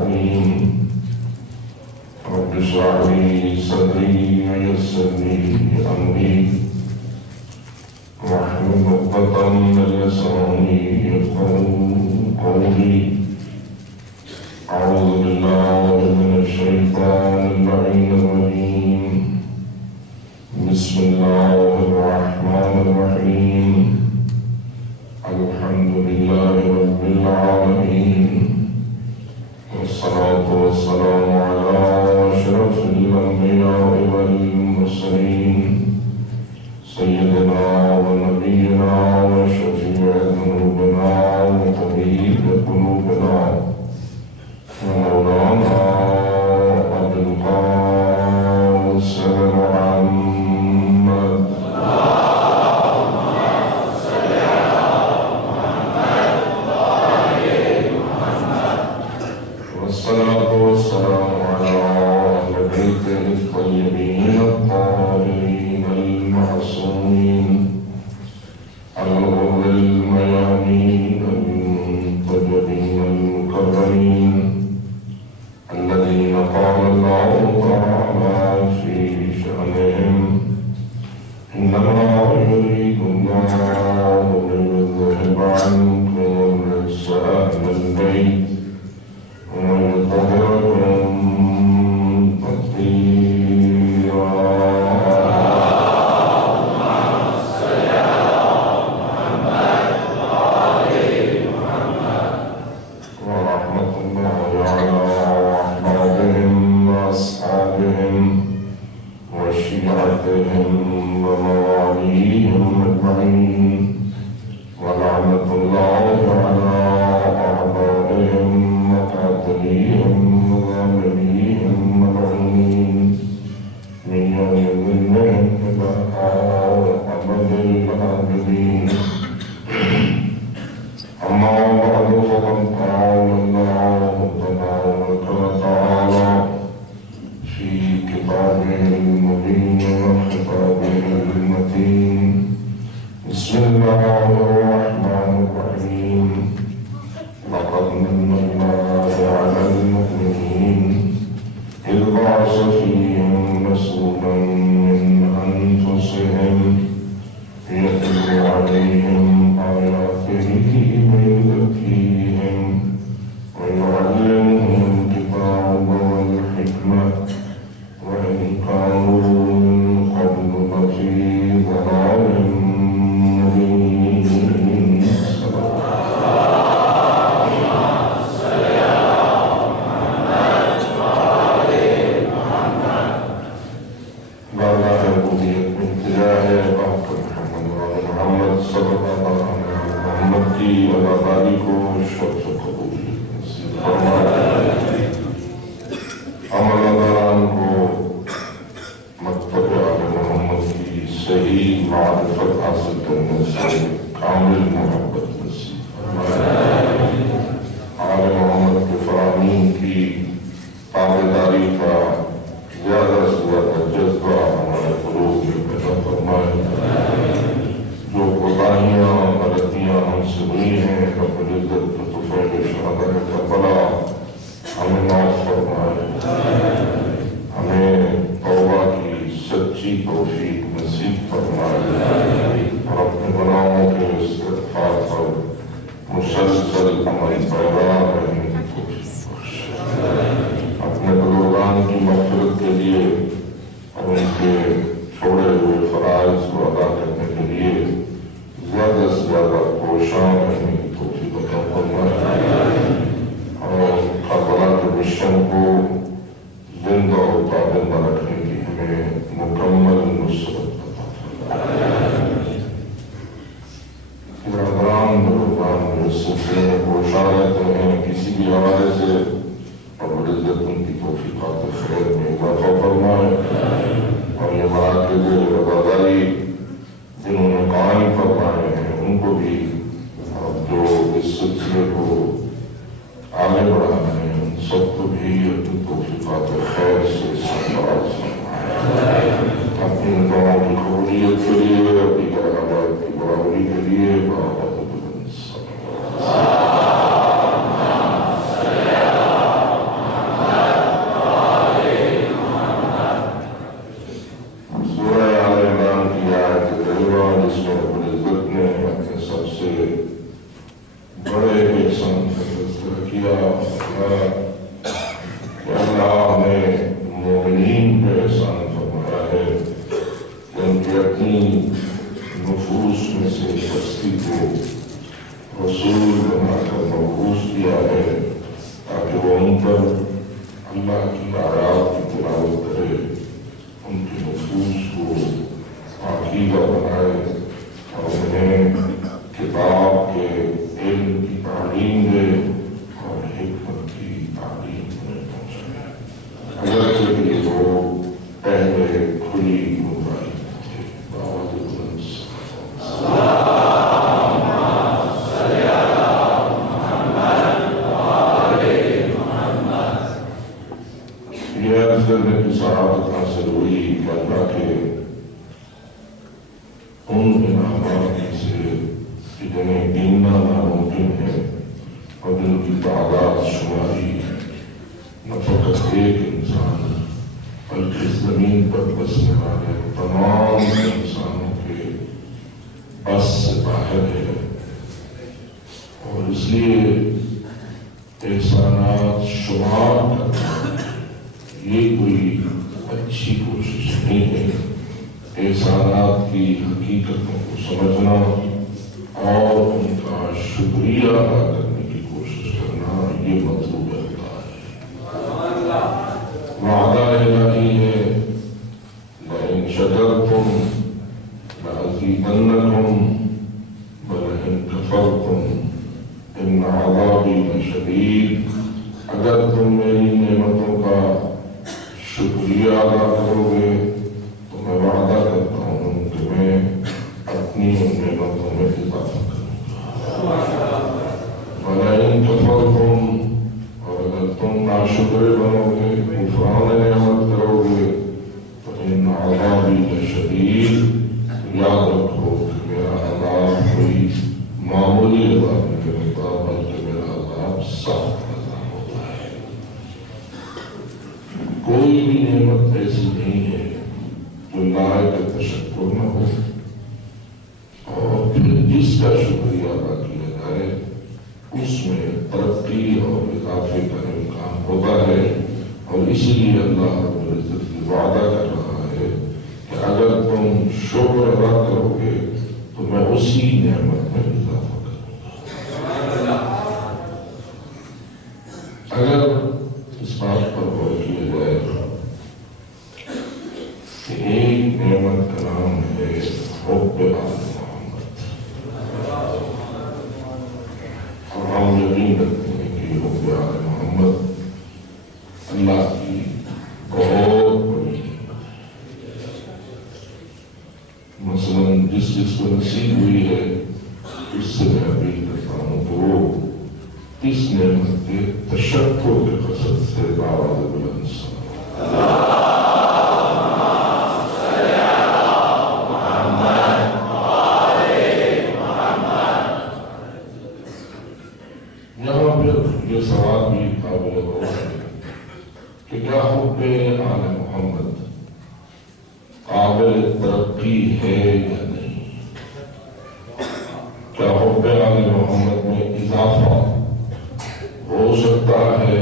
العظيم رب اشرح لي صدري ويسر لي أمري واحلل عقدة من لساني يفقهوا قولي أعوذ بالله من الشيطان اللعين الرجيم بسم الله الرحمن الرحيم الحمد لله رب العالمين والصلاة والسلام على أشرف الأنبياء والمرسلين سيدنا ونبينا وشفيع ذنوبنا وطبيب قلوبنا ومولانا أبي القاسم محمد والصلاة والسلام على أهل بيته الطيبين الطاهرين المعصومين الغر الميامين المنتجبين المكرمين الذين قال الله تعالى في شأنهم إنما يريد الله ليذهب عنكم الرجس أهل البيت ويطهركم تطهيرا. ورحمة الله على أحبابهم وأصحابهم وشيعتهم ومواليهم أجمعين ولعنة الله على أعدائهم وقاتليهم وظالميهم ملعونين من يوم إلى أبد الآبدين. أما بعد فقد قال الله تبارك وتعالى في كتابه المبين وخطابه المتين. بسم الله الرحمن الرحيم. لقد من الله على المؤمنين إذ بعث فيهم رسولا من أنفسهم يتلو عليهم آياته ويزكيهم ويعلمهم الكتاب والحكمة وإن كانوا من قبل لفي ضلال مبين. آگے بڑھانا ہے، ان سب کو بھی پر اللہ کی آیات کی تلاوت کرے، ان کے نفوس کو پاکیزہ بنائے اور انہیں کتاب کے علم کی تعلیم دے اور حکمت کی تعلیم میں پہنچائے۔ اگرچہ کہ یہ لوگ پہلے کھلی گمراہی میں تھے۔ باوجود یہ عرض کرنے کی سعادت حاصل ہوئی کہ اللہ کے ان انعامات میں سے جنہیں گننا ناممکن ہے اور جن کی تعداد شماری نہ فقط ایک انسان بلکہ اس زمین پر بسنے والے تمام انسانوں کے بس سے باہر ہے، اور اس لیے احسانات شمار کرنا یہ کوئی اچھی کوشش نہیں ہے۔ احسانات کی حقیقتوں کو سمجھنا اور ان کا شکریہ ادا کرنے کی کوشش کرنا یہ مطلوب ہوتا ہے۔ وعدہ الہی ہے لئن شکرتم لأزیدنکم ولئن کفرتم ان عذابی لشدید۔ اگر تم میری نعمتوں کا شکریہ ادا کرو گے تو میں وعدہ کرتا ہوں کہ میں اپنی ان نعمتوں میں اضافہ کروں گا۔ وَلَئِن كَفَرْتُمْ، اور اگر تم ناشکر بنو گے، کفران نعمت کرو گے، تو ان عذابی لشدید، یاد رکھو کہ میرا عذاب کوئی معمولی عذاب نہیں ہوتا بلکہ میرا عذاب سخت عذاب ہوتا ہے۔ کوئی بھی نعمت ایسی نہیں ہے جو لائق تشکر نہ ہو، اور پھر جس کا شکریہ ادا کیا جائے اس میں ترقی اور اضافے کا امکان ہوتا ہے، اور اسی لیے اللہ رب العزت کی وعدہ کر رہا ہے کہ اگر تم شکر ادا کرو گے تو میں اسی نعمت میں اضافہ کروں گا۔ اگر اس بات پر غور کیا جائے کہ ایک نعمت کا نام ہے حب آل محمد، اور ہم یقین رکھتے ہیں کہ حب آل محمد اللہ کی بہت بڑی نعمت ہے۔ مثلاً جس کو نصیب ہوئی ہے اس سے میں اپیل کرتا ہوں کہ وہ اس نعمت کے تشکر کے قصد سے آواز بلند سنائے۔ یہاں پھر یہ سوال بھی قابل غور ہے کہ کیا حب آل محمد قابل ترقی ہے یا نہیں؟ کیا حب آل محمد میں اضافہ ہو سکتا ہے،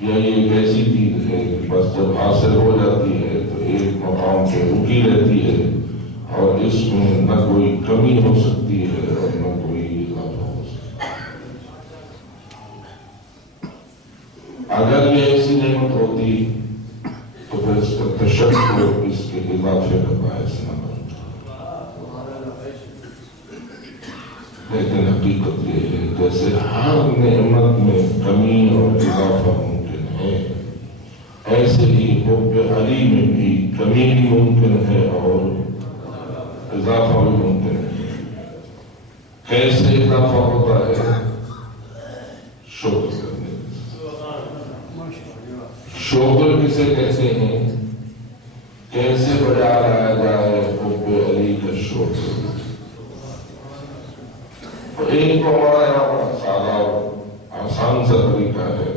یا یہ ایک ایسی چیز ہے کہ بس جب حاصل ہو جاتی ہے تو ایک مقام پہ رکی رہتی ہے اور اس میں نہ کوئی کمی ہو سکتی ہے اور نہ کوئی اضافہ ہو سکتا ہے؟ اگر یہ ایسی نعمت ہوتی تو پھر اس کا تشکر اس کے اضافے کا باعث نہ بنتا، لیکن حقیقت یہ ہے جیسے ہر نعمت میں کمی اور اضافہ ممکن ہے، ایسے ہی حب علی میں بھی کمی بھی ممکن ہے اور اضافہ بھی ممکن ہے۔ کیسے اضافہ ہوتا ہے؟ شکر کرنے سے۔ شکر کسے کہتے ہیں؟ کیسے بجا لایا جائے حب علی کا شکر؟ ایک تو ہمارا یہاں بڑا سادہ اور آسان سا طریقہ ہے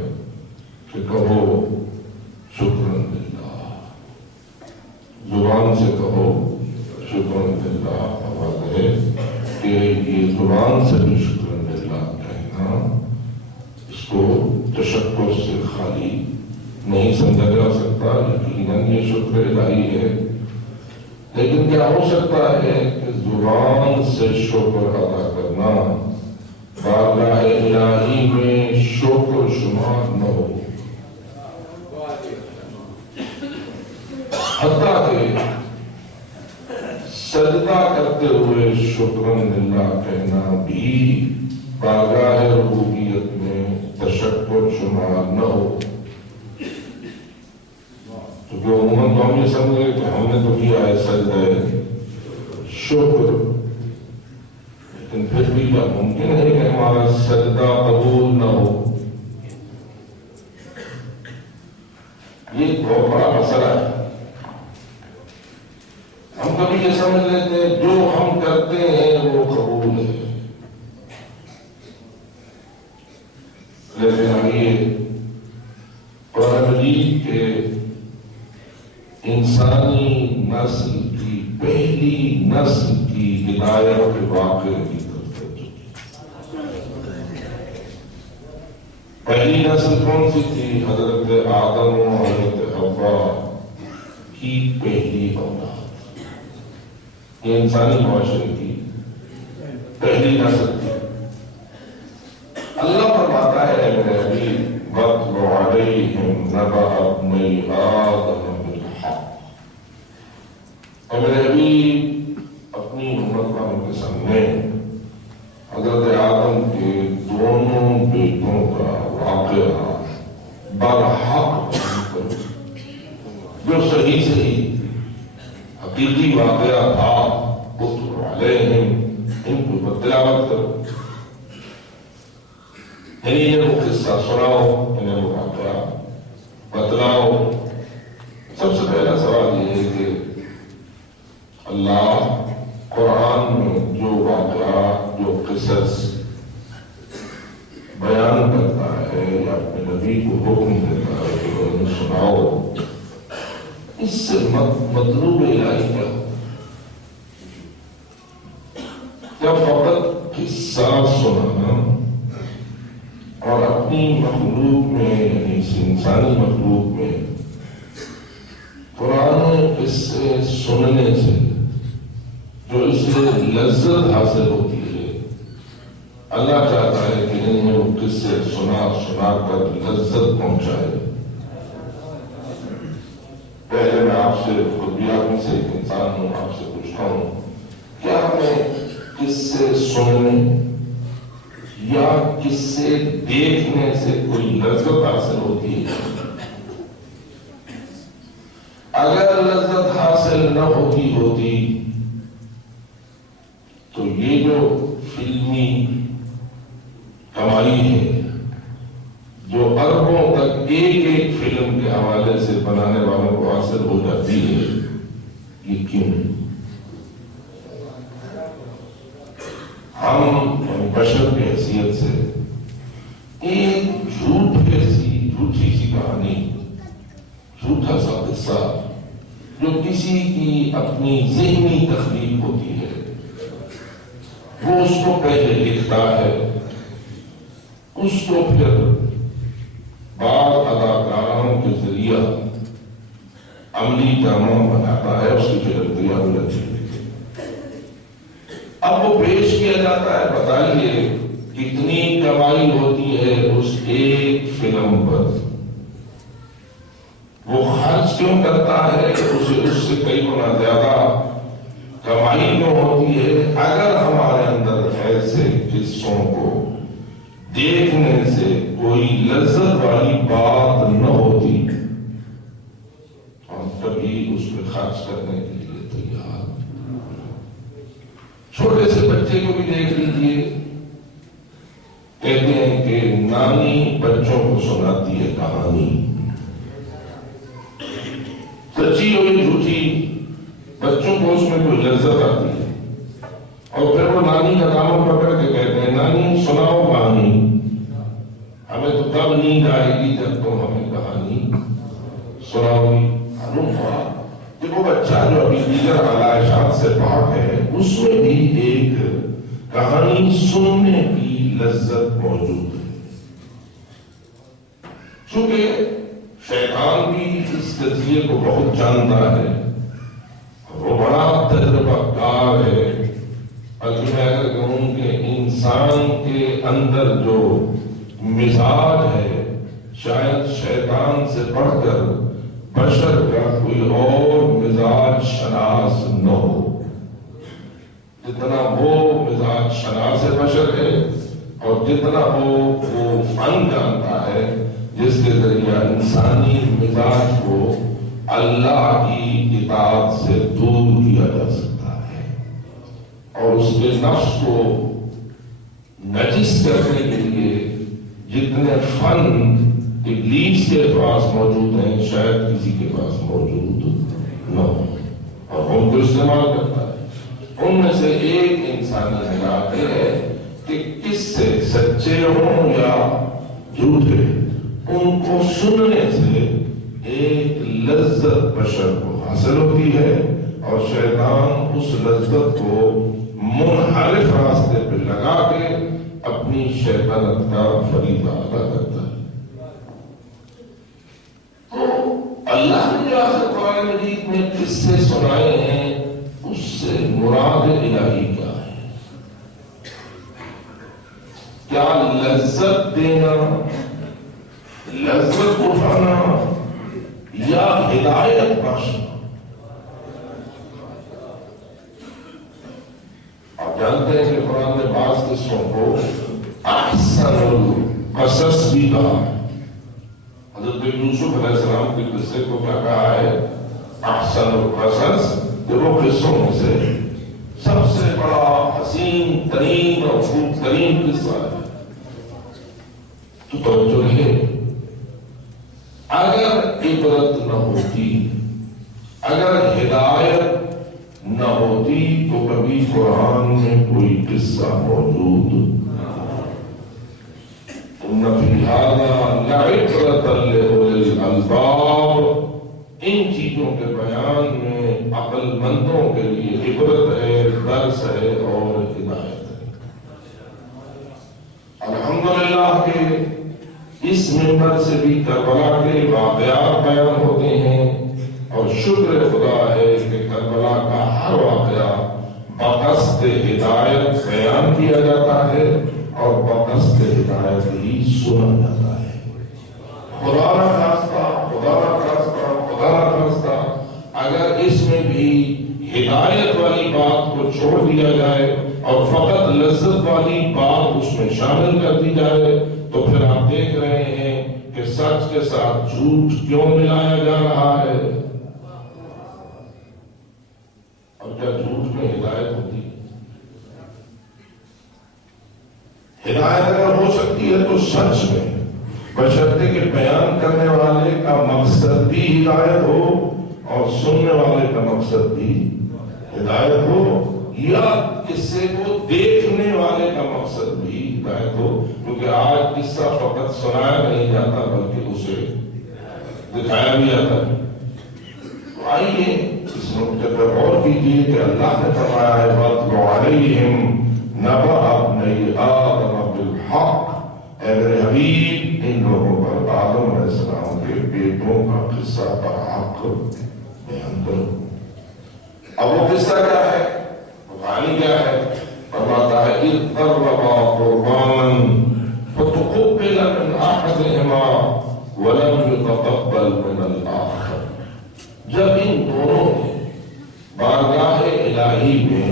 کہ کہو شکرن للہ، زبان سے کہو شکرن للہ، اور ہے کہ یہ زبان سے بھی شکرن للہ کہنا اس کو تشکر سے خالی نہیں سمجھا جا سکتا، یقیناً یہ شکر الہی ہے، لیکن کیا ہو سکتا ہے کہ زبان سے شکر ادا کرنا بارگاہ الہی میں شکر شمار نہ ہو؟ کرتے ہوئے شکرن للہ کہنا بھی بارگاہ ربوبیت میں تشکر شمار نہ ہو. کیونکہ عموماً تو ہم یہ سمجھے کہ ہم نے تو کیا ہے سجدہ شکر، لیکن پھر بھی کیا ممکن ہے کہ ہمارا سجدہ قبول نہ ہو؟ یہ بہت بڑا مسئلہ ہے. ہم کبھی یہ سمجھ لیتے ہیں جو ہم کرتے ہیں وہ قبول ہے، لیکن آئیے قرآن مجید کے انسانی نسل کی پہلی نسل کی ہدایت کے واقعے کی طرف توجہ. پہلی نسل کون سی تھی؟ حضرت آدم و حضرت حوا کی پہلی اولاد. یہ انسانی معاشرے کی پہلی نسل تھی. اللہ فرماتا ہے میرے حبیب وَاتْلُ عَلَيْهِمْ نَبَأَ ابْنَيْ آدَمَ بِالْحَقِّ. اور میرے حبیب اپنی امت والوں کے سامنے حضرت آدم کے دونوں بیٹوں کا واقعہ برحق جو صحیح حقیقی واقعہ تھا اتلو علیہم، ان کو تلاوت کرو. انہیں وہ قصہ سناؤ، انہیں وہ واقعہ بتلاؤ. سب سے پہلا سوال یہ ہے کہ اللہ قرآن میں جو واقعہ جو قصص بیان کرتا ہے یا اپنے نبی کو حکم دیتا ہے کہ انہیں سناؤ، اس سے مطلوب الہی کیا ہو؟ کیا فقط قصہ سنانا اور اپنی مخلوق میں یعنی اس انسانی مخلوق میں قرآن قصے سننے سے جو اس سے لذت حاصل ہوتی ہے، اللہ چاہتا ہے کہ انہیں وہ قصے سنا کر لذت پہنچائے. پہلے میں آپ سے خود بھی آپ میں سے ایک انسان ہوں، آپ سے پوچھتا ہوں کیا ہمیں قصے سننے یا قصے دیکھنے سے کوئی لذت حاصل ہوتی ہے؟ اگر لذت حاصل نہ ہوتی تو یہ جو فلمی کمائی ہے جو اربوں تک ایک فلم کے حوالے سے بنانے والوں کو حاصل ہو جاتی ہے، یہ کیوں؟ ہم بشر کی حیثیت سے ایک جھوٹی سی کہانی، جھوٹا سا قصہ جو کسی کی اپنی ذہنی تخلیق ہوتی ہے، وہ اس کو پہلے لکھتا ہے، اس کو پھر بعض اداکاروں کے ذریعہ عملی ڈرامہ بناتا ہے، اس کی فلم تیار ہو جاتی ہے. اب وہ پیش کیا جاتا ہے. بتائیے کتنی کمائی ہوتی ہے اس ایک فلم پر؟ وہ خرچ کیوں کرتا ہے؟ اس سے کئی گنا زیادہ کمائی کیوں ہوتی ہے؟ اگر ہمارے اندر ایسے قصوں کو دیکھنے سے کوئی لذت والی بات نہ ہوتی، ہم کبھی اس پہ خرچ کرنے کے لیے تیار. چھوٹے سے بچے کو بھی دیکھ لیجیے، کہتے ہیں کہ نانی بچوں کو سناتی ہے کہانی، سچی اور جھوٹی، بچوں کو اس میں کوئی لذت آتی ہے. اور پھر وہ نانی کا دامن پکڑ کے کہتے ہیں نانی سناؤ کہانی، ہمیں تو تب نیند آئے گی جب تم ہمیں کہانی سناؤ گی. دیکھو بچہ جو ابھی دیگر علائشات سے پاک ہے، اس میں بھی ایک کہانی سننے کی لذت موجود ہے. چونکہ شیطان بھی اس قضیے کو بہت جانتا ہے، وہ بڑا تجربہ کار ہے. بلکہ میں اگر کہوں کہ انسان کے اندر جو مزاج ہے شاید شیطان سے بڑھ کر بشر کا کوئی اور مزاج شناس نہ ہو. جتنا وہ مزاج شناس بشر ہے اور جتنا وہ فن جانتا ہے جس کے ذریعہ انسانی مزاج کو اللہ کی اطاعت سے دور کیا جا سکتا ہے اور اس کے نفس کو نجس کرنے کے لیے جتنے فن ابلیس کے پاس موجود ہیں شاید کسی کے پاس موجود نہ ہو اور ان کو استعمال کرتا ہے۔ ان میں سے ایک انسانی حالات ہے کہ کس سے سچے ہوں یا جھوٹے ان کو سننے سے ایک لذت بشر کو حاصل ہوتی ہے اور شیطان اس لذت کو منحرف راستے پہ لگا کے اپنی شیطنت کا فریضہ ادا کرتا ہے۔ تو اللہ نے جو آخر قرآن مجید میں قصے سنائے ہیں اس سے مراد الہی کیا ہے؟ کیا لذت دینا، لذت اٹھانا یا ہدایت بخشنا؟ آپ جانتے ہیں کہ قرآن نے بعض قصوں کو احسن القصص بھی کہا ہے۔ حضرت یوسف علیہ السلام کے قصے کو کیا کہا ہے؟ احسن القصص، کہ وہ قصوں میں سے سب سے بڑا حسین ترین اور خوب ترین قصہ ہے۔ تو توجہ ہے، اگر عبرت نہ ہوتی، اگر ہدایت نہ ہوتی تو کبھی قرآن میں کوئی قصہ موجود ان فی ھذا لعبرۃ لأولی الالباب، ان چیزوں کے بیان میں عقل مندوں کے لیے عبرت ہے، درس ہے اور ہدایت ہے۔ الحمدللہ کہ اس منبر سے بھی کربلا کے واقعات بیان ہوتے ہیں اور شکر خدا ہے کہ کربلا کا ہر واقعہ بقصد ہدایت بیان کیا جاتا ہے اور بقصد ہدایت ہی سنا جاتا ہے۔ خدا نہ خواستہ، خدا نہ خواستہ، خدا نہ خواستہ اگر اس میں بھی ہدایت والی بات کو چھوڑ دیا جائے اور فقط لذت والی بات اس میں شامل کر دی جائے تو پھر آپ دیکھ رہے ہیں کہ سچ کے ساتھ جھوٹ کیوں ملایا جا رہا ہے۔ اور کیا جھوٹ میں ہدایت ہوتی ہے؟ ہدایت اگر ہو سکتی ہے تو سچ میں، بشرطے کہ بیان کرنے والے کا مقصد بھی ہدایت ہو اور سننے والے کا مقصد بھی ہدایت ہو، یا قصے کو دیکھنے والے کا مقصد بھی ہدایت ہو، کیونکہ آج قصہ فقط سنایا نہیں جاتا بلکہ اسے دکھایا بھی جاتا ہے۔ تو آئیے اس نقطے پر غور کیجیے کہ اللہ نے فرمایا ہے وَاتْلُ عَلَيْهِمْ نَبَأَ ابْنَيْ آدَمَ بِالْحَقِّ، اے میرے حبیب ان لوگوں پر آدم علیہ السلام کے بیٹوں کا قصہ برحق بیان کرو۔ اب وہ قصہ کیا ہے؟ کہانی کیا ہے؟ فرماتا ہے اِذْ قَرَّبَا قُرْبَانًا فَتُقُبِّلَ مِنْ أَحَدِهِمَا وَلَمْ يُتَقَبَّلْ مِنَ الْآخَرِ، جب ان دونوں نے بارگاہ الہی میں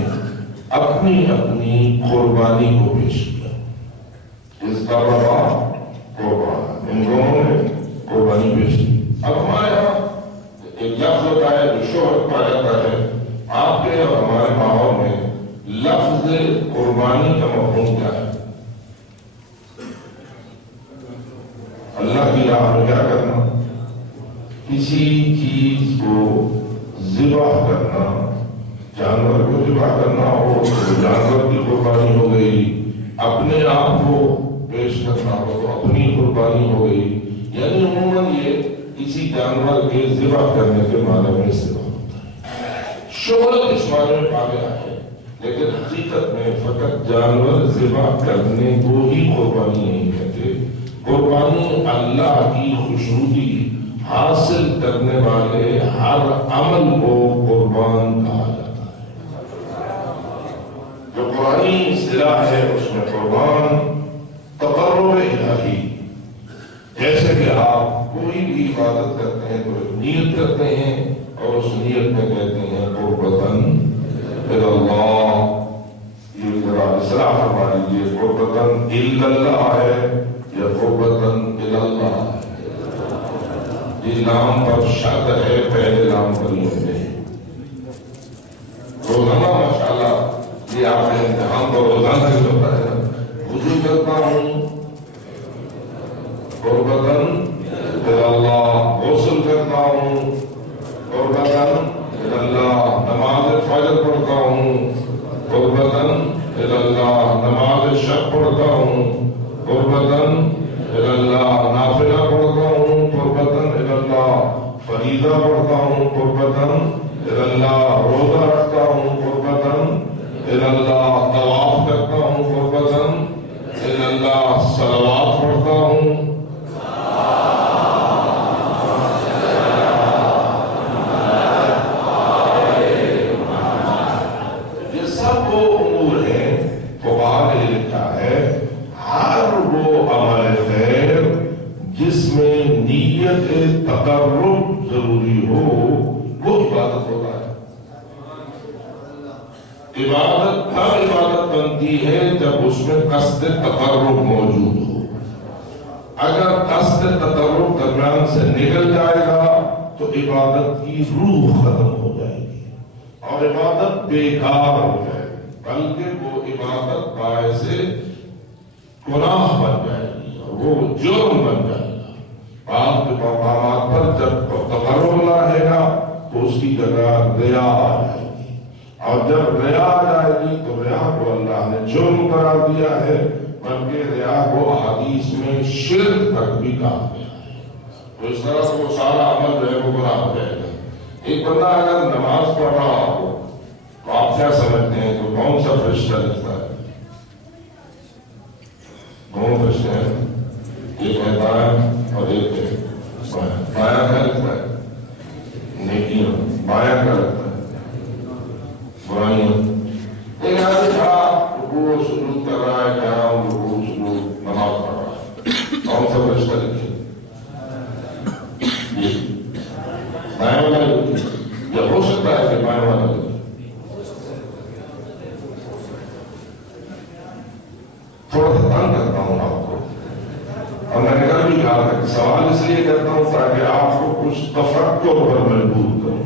اپنی اپنی قربانی کو پیش کیا، اِذْ قَرَّبَا قُرْبَانًا، ان دونوں نے قربانی پیش کی۔ اب ہمارے یہاں ایک لفظ ہوتا ہے جو شہرت پا جاتا ہے آپ کے اور ہمارے ماحول میں، لفظ قربانی کا مفہوم کیا ہے؟ اللہ کی راہ میں کیا کرنا، کسی چیز کو ذبح کرنا، جانور کو ذبح کرنا ہو تو جانور کی قربانی ہو گئی، اپنے آپ کو پیش کرنا ہو تو اپنی قربانی ہو گئی، یعنی عموماً یہ کسی جانور کے ذبح کرنے کے معنی میں استعمال ہوتا ہے۔ شہرت اس معنی میں پا گیا ہے، لیکن حقیقت میں فقط جانور ذبح کرنے کو ہی قربانی نہیں کہتے، قربانی اللہ کی خوشنودی حاصل کرنے والے ہر عمل کو قربان کہا جاتا ہے۔ جو قرآنی اصطلاح ہے اس میں قربان تقرب الہی، جیسے کہ آپ کوئی بھی عبادت کرتے ہیں تو ایک نیت کرتے ہیں اور اس نیت میں کہتے ہیں قربتاً الی اللہ، ذرا اصلاح فرما لیجیے، قربتاً اللہ ہے یا قربتاً اللہ ہے؟ یہ نام پر شک ہے، پہلے نام پر ہی ہوتے ہیں۔ روزانہ ماشاءاللہ یہ آپ نے امتحان پر روزانہ ہی ہوتا ہے نا، وضو کرتا ہوں قربتاً اللہ، غسل کرتا ہوں قربتاً اللہ، نماز فجر پڑھتا ہوں قربتاً اللہ، نماز شب پڑھتا ہوں قربتاً اللہ، نافلہ پڑھتا ہوں قربتاً اللہ، فریضہ پڑھتا ہوں قربتاً اللہ، روزہ رکھتا ہوں قربتاً اللہ، طواف کرتا ہوں قربتاً اللہ، صلوات پڑھتا ہوں۔ یہ سب وہ امور ہیں، فقہاء نے لکھا ہے ہر وہ عمل خیر جس میں نیت تقرب ضروری ہو وہ عبادت ہوتا ہے۔ عبادت ہر عبادت بنتی ہے جب اس میں قصد تقرب موجود ہو۔ اگر قصد تقرب درمیان سے نکل جائے گا تو عبادت کی روح ختم ہو جائے گی اور عبادت بیکار ہو جائے گی، بلکہ وہ عبادت باعث گناہ بن جائے گی اور وہ جرم بن جائے گا۔ بعض مقامات پر جب تقرب نہ رہے گا تو اس کی جگہ ریا آ جائے گی، اور جب ریا آ جائے گی تو ریا کو اللہ نے جرم قرار دیا ہے، بلکہ ریا کو احادیث میں شرک تک بھی کہا گیا ہے۔ تو اس طرح سے وہ سارا عمل جو ہے وہ گناہ ہو جائے گا۔ ایک بندہ اگر نماز پڑھ رہا ہو تو آپ کیا سمجھتے ہیں تو کون سا فرشتہ لکھتا ہے؟ دونوں فرشتے ہیں، ایک ہے دائیں اور ایک ہے بائیں۔ دائیں کیا لکھتا ہے؟ نیکیاں۔ بائیں کیا لکھتا ہے؟ برائیاں۔ ایک آدمی کھڑا رکوع و سجود کر رہا ہے، قیام رکوع سجود نماز پڑھ رہا ہے، کون سا فرشتہ لکھے؟ بائیں والا لکھے؟ یا ہو سکتا ہے کہ بائیں والا لکھے؟ تھوڑا سا تنگ کرتا ہوں آپ کو، اور میں نے کل بھی کہا تھا کہ سوال اس لیے کرتا ہوں تاکہ آپ کو کچھ تفکر پر مجبور کروں۔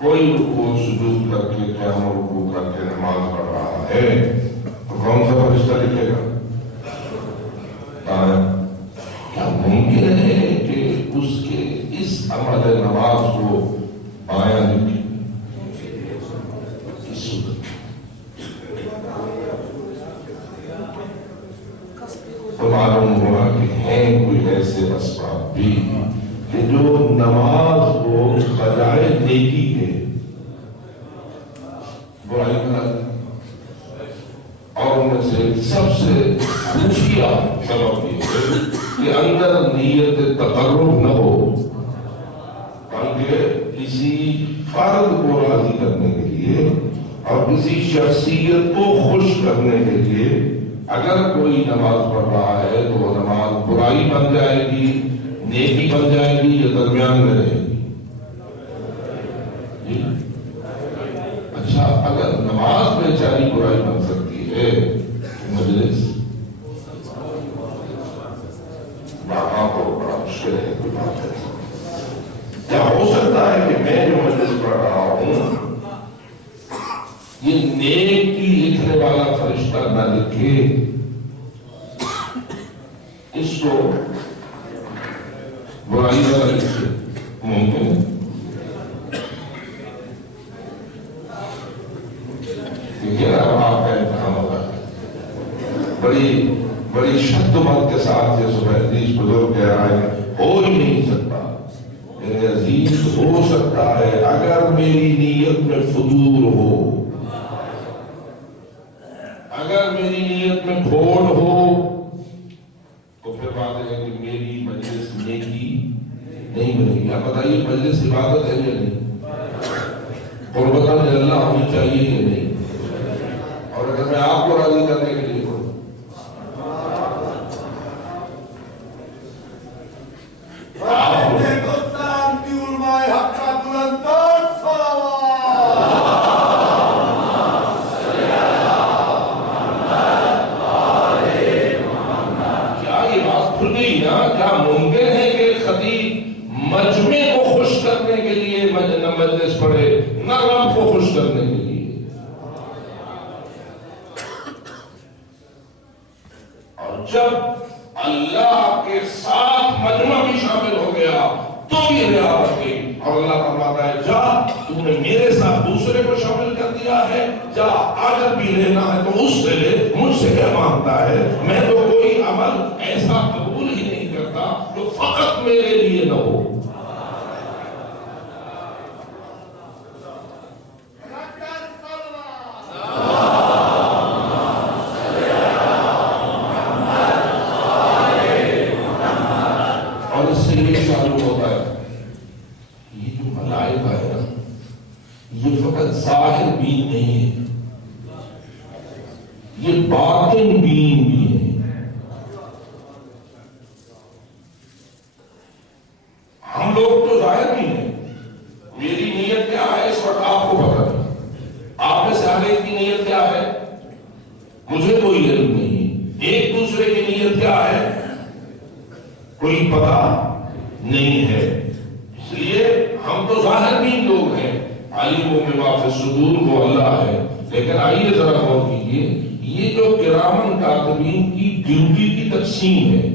کوئی رکوع سجود کر کے قیام رکوع کر کے نماز پڑھ رہا ہے تو کون سا فرشتہ لکھے گا؟ کیا ممکن ہے کہ اس کے اس عمل نماز کو بایاں لکھے؟ تو معلوم ہوا کہ ہیں کوئی ایسے اسباب بھی کہ جو نماز کو بجائے نیکی کے برائی بنا دے، اور ان میں سے سب سے خفیہ سبب یہ ہے کہ اندر نیت تقرب نہ ہو، بلکہ کسی فرد کو راضی کرنے کے لیے اور کسی شخصیت کو خوش کرنے کے لیے اگر کوئی نماز پڑھ رہا ہے تو وہ نماز برائی بن جائے گی، نیکی بن جائے گی، یا درمیان میں رہے گی؟ جی اچھا، اگر نماز بیچاری برائی بن سکتی ہے تو مجلس وہاں تو بڑا مشکل ہے۔ کوئی بات ہے، کیا ہو سکتا ہے کہ میں جو مجلس پڑھ رہا ہوں یہ نیکی لکھنے والا فرشتہ نہ لکھے، اس کو برائی والا لکھے؟ ممکن ہے؟ دیکھیے اب آپ کا امتحان ہوگا، بڑی شدت کے ساتھ یہ صبح حدیث بزرگ کہہ رہا ہے ہو ہی نہیں سکتا میرے عزیز، ہو سکتا ہے اگر میری نیت میں فجور ہو، اگر اگر میری نیت میں کھوٹ ہو تو پھر بات ہے کہ میری مجلس نیکی نہیں بنے گی. آپ بتائیے مجلس عبادت ہے یا نہیں؟ قربت اللہ ہونی چاہیے یا نہیں؟ اور اگر میں آپ کو راضی کرنے کے لیے ہوں مجلس پڑھے نہ رب کو خوش کرنے کے لیے. اور جب اللہ کے ساتھ مجمع بھی شامل ہو گیا تو بھی ریا رکھی. اور اللہ فرماتا ہے جا تو نے میرے ساتھ دوسرے کو شامل کر دیا ہے, جا اگر بھی لینا ہے تو اس سے لے, مجھ سے کیا مانگتا ہے؟ میں تو کوئی عمل ایسا قبول ہی نہیں کرتا جو فقط میرے لیے نہ ہو. ظاہر بین نہیں ہے, یہ باطن بین بھی ہے. ہم لوگ تو ظاہر بین ہیں, میری نیت کیا ہے اس وقت آپ کو پتا ہے, آپ میں سے ہر ایک کی نیت کیا ہے مجھے کوئی علم نہیں, ایک دوسرے کی نیت کیا ہے کوئی پتا نہیں ہے. اس لیے ہم تو ظاہر بین لوگ ہیں, عالم بما فی الصدور وہ اللہ ہے. لیکن آئیے ذرا غور کیجیے, یہ جو کرامن کاتبین کی ڈیوٹی کی تقسیم ہے,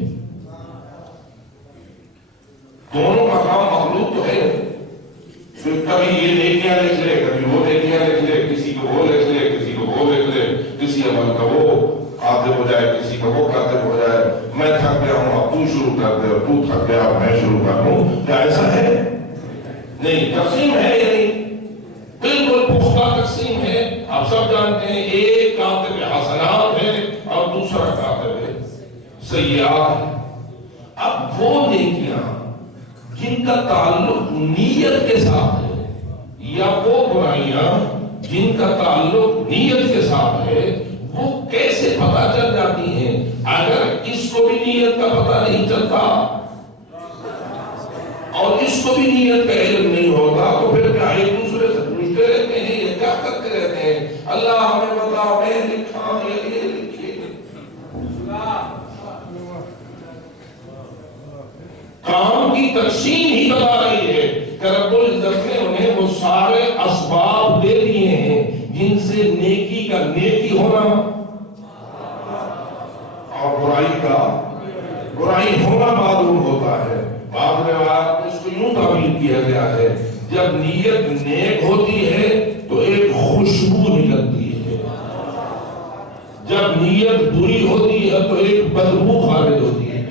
دونوں کا کام مخلوق تو ہے, پھر کبھی یہ نیکیاں لکھ لے, کبھی وہ نیکیاں لکھ لے, کسی کو وہ لکھ لے, کسی کو وہ لکھ لے, کسی عمل کا وہ کاتب ہو جائے, کسی کا وہ کاتب ہو جائے. میں تھک گیا ہوں اب تو شروع کر دے, اور تو تھک گیا اب میں شروع کر دوں. کیا ایسا ہے؟ نہیں. تقسیم ہے یا نہیں؟ بالکل پختہ تقسیم ہے. آپ سب جانتے ہیں ایک کاتب حسنات ہے اور دوسرا کاتب سیئات ہے. اب وہ نیکیاں جن کا تعلق نیت کے ساتھ ہے, یا وہ برائیاں جن کا تعلق نیت کے ساتھ ہے, وہ کیسے پتہ چل جاتی ہیں؟ اگر اس کو بھی نیت کا پتہ نہیں چلتا اور اس کو بھی نیت کا علم نہیں ہوتا تو پھر کیا ایک دوسرے سے پوچھتے رہتے ہیں, یہ کیا کرتے رہتے ہیں, اللہ ہمیں بتا میں لکھا یہ لکھے. کام کی تقسیم ہی بتا رہی ہے کہ رب العزت نے انہیں وہ سارے اسباب دے دیے ہیں جن سے نیکی کا نیکی ہونا اور برائی کا برائی ہونا معلوم ہوتا ہے. بعد میں اس کو یوں تعبیر کیا گیا ہے, جب نیت نیک ہوتی ہے تو ایک خوشبو نکلتی ہے, جب نیت بری ہوتی ہے تو ایک بدبو خارج ہوتی ہے.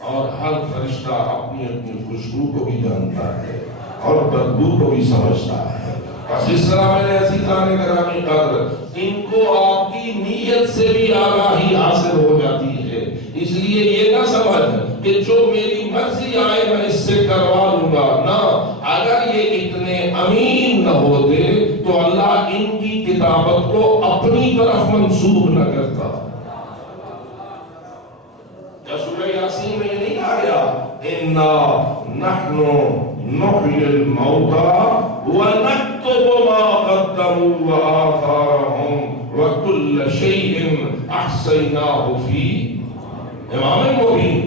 اور ہر فرشتہ اپنی اپنی خوشبو کو بھی جانتا ہے اور بدبو کو بھی سمجھتا ہے. بس اس طرح میرے عزیزان گرامی قدر, ان کو آپ کی نیت سے بھی آگاہی حاصل ہو جاتی ہے. اس لیے یہ نہ سمجھ کہ جو میری مرضی آئے میں اس سے کروا لوں گا, نہ. اگر یہ اتنے امین نہ ہوتے تو اللہ ان کی کتابت کو اپنی طرف منسوب نہ کرتا. کیا سورہ یاسین میں یہ نہیں کہا گیا اِنَّا نَحْنُ نُحْيِي الْمَوْتَى وَنَكْتُبُ مَا قَدَّمُوا وَآثَارَهُمْ وَكُلَّ شَيْءٍ أَحْصَيْنَاهُ فِي امام مبین.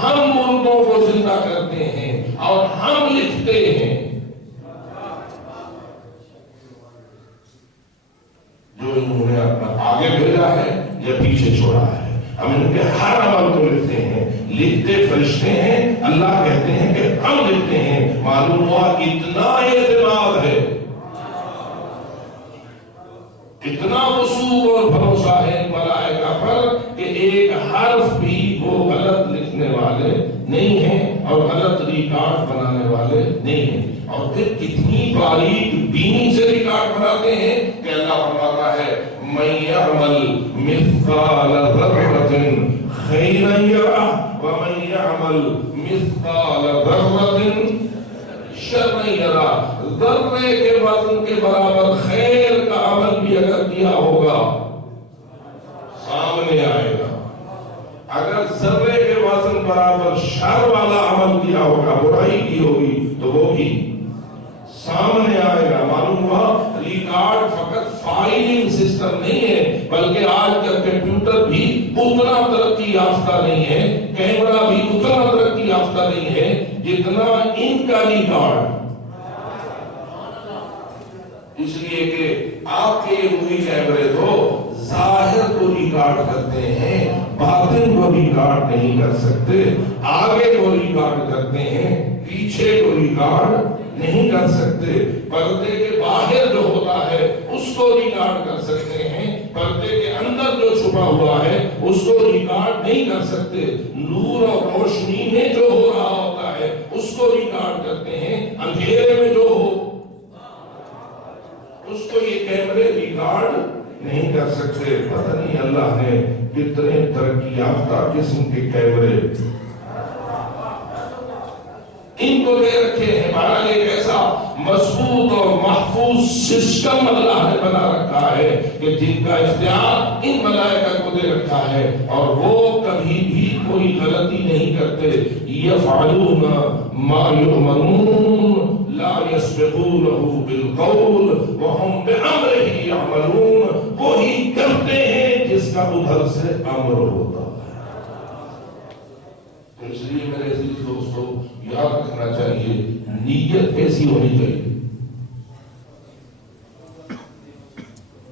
ہم مردوں کو زندہ کرتے ہیں اور ہم لکھتے ہیں. جو انہوں نے اپنا آگے بھیجا ہے یا پیچھے چھوڑا ہے, ہم ان کے ہر عمل کو لکھتے ہیں. لکھتے فرشتے ہیں, اللہ کہتے ہیں کہ ہم لکھتے ہیں. معلوم ہوا اتنا اعتماد ہے, اتنا وثوق اور بھروسہ ہے ملائکہ پر کہ ایک حرف بھی وہ غلط لکھنے والے نہیں ہیں اور غلط ریکارڈ بنانے والے نہیں ہیں. اور پھر کتنی باریک بینی سے ریکارڈ بناتے ہیں کہ اللہ فرماتا ہے من يعمل مثقال ذرة خيرا يره ومن يعمل مثقال ذرة شرا يره. ذرے کے وزن کے برابر خیر کا عمل بھی اگر کیا ہوگا سامنے آئے گا. اگر ذرے کے وزن برابر شر والا عمل کیا ہوگا، برائی کی ہوگی، تو وہ بھی سامنے آئے گا. معلوم ہوا ریکارڈ فقط فائلنگ سسٹم نہیں ہے، بلکہ آج کا کمپیوٹر بھی اتنا ترقی یافتہ نہیں ہے، کیمرہ بھی اتنا ترقی یافتہ نہیں ہے جتنا ان کا ریکارڈ. اس لیے کہ آپ کے مووی کیمرے تو ظاہر کو ریکارڈ کرتے ہیں، باطن کو ریکارڈ نہیں کر سکتے. آگے کو ریکارڈ کرتے ہیں، پیچھے کو ریکارڈ نہیں کر سکتے. پردے کے باہر جو ہوتا ہے اس کو ریکارڈ کر سکتے ہیں، پردے کے اندر جو چھپا ہوا ہے اس کو ریکارڈ نہیں کر سکتے. نور اور روشنی میں جو ہو رہا ہوتا ہے اس کو ریکارڈ کرتے ہیں، اندھیرے میں جو ہو اس کو یہ کیمرے ریکارڈ نہیں کر سکتے. پتہ نہیں اللہ نے کتنے ترقی یافتہ قسم کے کیمرے ان کو دے رکھے ہیں. بہرحال ایک ایسا مضبوط اور محفوظ سسٹم اللہ نے بنا رکھا ہے کہ جن کا اختیار ان ملائکہ کو دے رکھا ہے، اور وہ کبھی بھی کوئی غلطی نہیں کرتے. یفعلون ما یؤمرون لا یسبقونہ بالقول وہم بامرہ یعملون. وہی کرتے ہیں جس کا ادھر سے امر ہوتا ہے. تو اس لیے میرے عزیز دوستو یاد رکھنا چاہیے نیت کیسی ہونی چاہیے.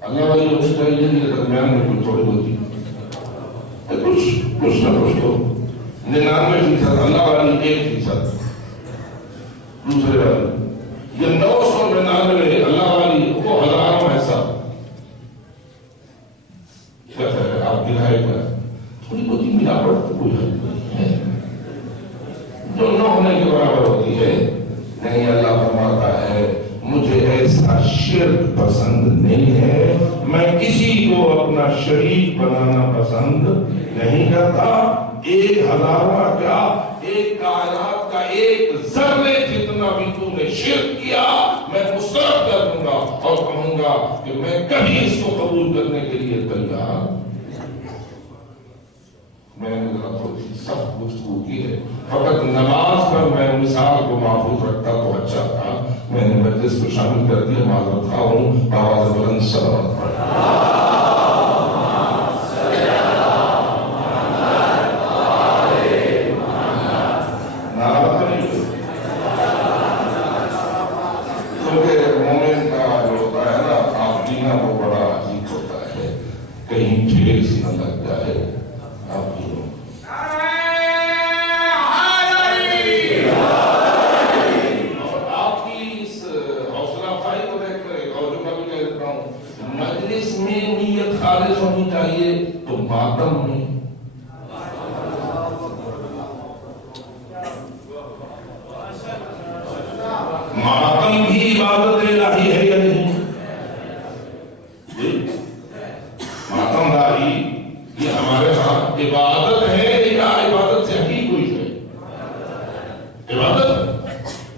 اللہ والی ہونی چاہیے کہ درمیان میں کچھ تھوڑی ہوتی کچھ نہ کچھ تو 99% اللہ والی 1%، دوسرے والی یہ 999 اللہ والی وہ ہزاروں ایسا. کیا ہے آپ کی رائے کا تھوڑی بہت ملاوٹ تو کوئی حل نہیں ہے جو نہ ہونے کے برابر ہوتی ہے. نہیں، اللہ فرماتا ہے مجھے ایسا شرک پسند نہیں ہے، میں کسی کو اپنا شریک بنانا پسند نہیں کرتا. 1000واں کیا، ایک کائنات کا ایک ذرے جتنا بھی تو نے شرک کیا میں مسترد کر دوں گا اور کہوں گا کہ میں کبھی اس کو قبول کرنے کے لیے تیار. میں نے ذرا تھوڑی سخت گفتگو کی ہے، فقط نماز پر میں مثال کو محفوظ رکھتا تو اچھا تھا. میں نے مجلس کو شامل کر دیا، معذرت خواہ ہوں. آواز بلند صلوات پڑھیں. کیونکہ مومن کا جو ہوتا ہے نا آپ جینا وہ بڑا عجیب ہوتا ہے، کہیں ٹھیس نہ لگ جائے. آپ کی اس حوصلہ افزائی کو دیکھ کر ایک اور جملہ بھی کہہ دیتا ہوں. مجلس میں نیت خالص ہونی چاہیے تو ماتم میں ماتم بھی عبادت الہی ہے یا نہیں؟ ماتم داری یہ ہمارے ہاں عبادت ہے یا عبادت سے ہٹی کوئی ہے؟ عبادت.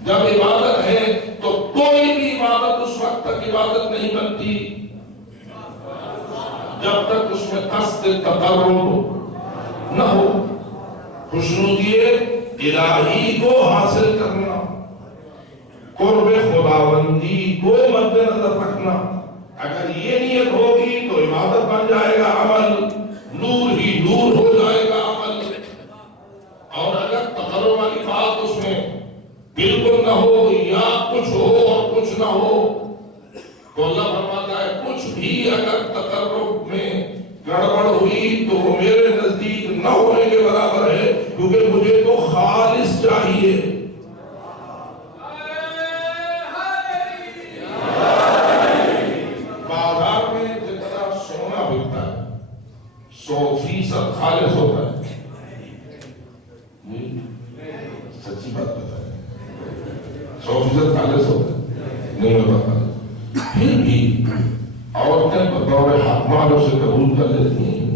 جب عبادت ہے تو کوئی بھی عبادت اس وقت تک عبادت نہیں بنتی جب تک اس میں قصد تقرب نہ ہو. خوشنودی الہی کو حاصل کرنا، قرب خداوندی کو مد نظر رکھنا، اگر یہ نیت ہوگی تو عبادت بن جائے گا عمل، نور ہی نور ہو جائے گا عمل. اور اگر تقرب والی بات اس میں بالکل نہ ہو یا کچھ ہو اور کچھ نہ ہو تو اللہ فرماتا ہے کچھ بھی اگر تقرب میں گڑبڑ ہوئی تو وہ میرے نزدیک نہ ہونے کے برابر ہے، کیونکہ مجھے تو خالص چاہیے. بازار میں جتنا سونا بکتا ہے 100% خالص ہوتا ہے. سچی بات بتائیں، 100% خالص ہوتا ہے نہیں ہوتا. پھر بھی عورتیں بطور حکمہ اسے قبول کر لیتی ہیں،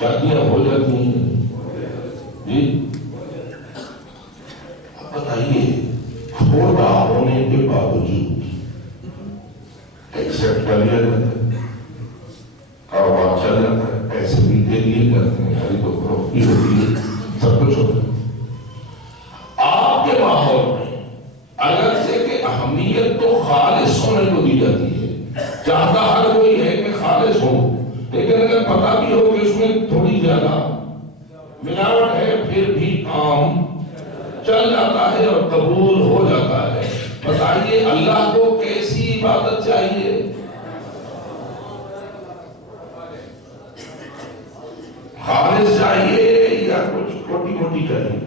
شادیاں ہو جاتی ہیں جی۔ اب بتائیے چھوٹا ہونے کے باوجود ایکسپٹ کر لیا جاتا ہے، کاروبار چل جاتا ہے، پیسے بھی دے دیے جاتے ہیں، خرید و فروخت ہوتی ہے، سب کچھ ہوتا ہے۔ آپ کے ماحول میں اگر سے کہ اہمیت تو خالص ہونے کو دی جاتی ہے، چاہتا ہر کوئی ہے کہ خالص ہو، لیکن اگر پتا بھی ہو کہ اس میں تھوڑی زیادہ ملاوٹ ہے پھر بھی کام چل جاتا ہے اور قبول ہو جاتا ہے۔ بتائیے اللہ کو کیسی عبادت چاہیے؟ خالص چاہیے یا کچھ چھوٹی موٹی چاہیے؟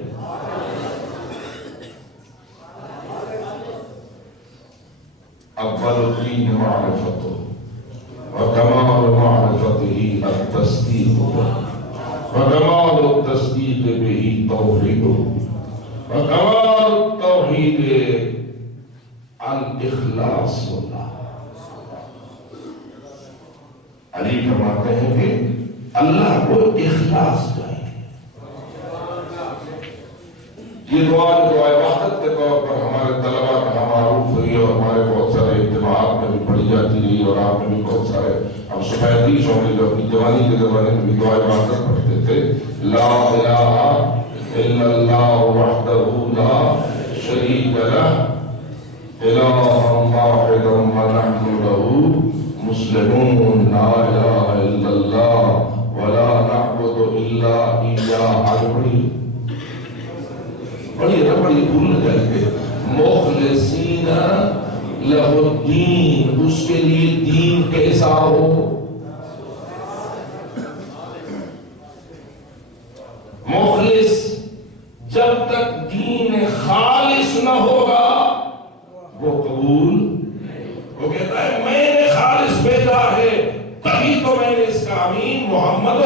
اول الدین معرفت وکمال معرفته التصدیق وکمال التصدیق به توحید وکمال التوحید الاخلاص اللہ۔ علی فرماتے ہیں کہ اللہ کو اخلاص چاہیے۔ یہ دعا عبادت کے طور پر ہمارے طلبہ کا معروف ہوئی اور ہمارے بہت سارے اجتماعات میں بھی پڑھی جاتی رہی، اور آپ میں بھی بہت سارے اب سفیدیش ہوں گے جو اپنی جوانی کے زمانے میں بھی دعا عبادت پڑھتے تھے۔ لا الہ الا اللہ وحدہ لا شریک لہ الہ واحد ونحن لہ مسلمون لا الہ الا اللہ ولا نعبد الا ایاہ۔ آگے پڑھیے بڑی بھول نہ جائے کہ مخلصین لہ الدین، اس کے لیے دین کیسا ہو؟ مخلص جب تک دین خالص نہ ہوگا وہ قبول، وہ کہتا ہے میں نے خالص بھیجا ہے تبھی تو میں نے اس کا امین محمد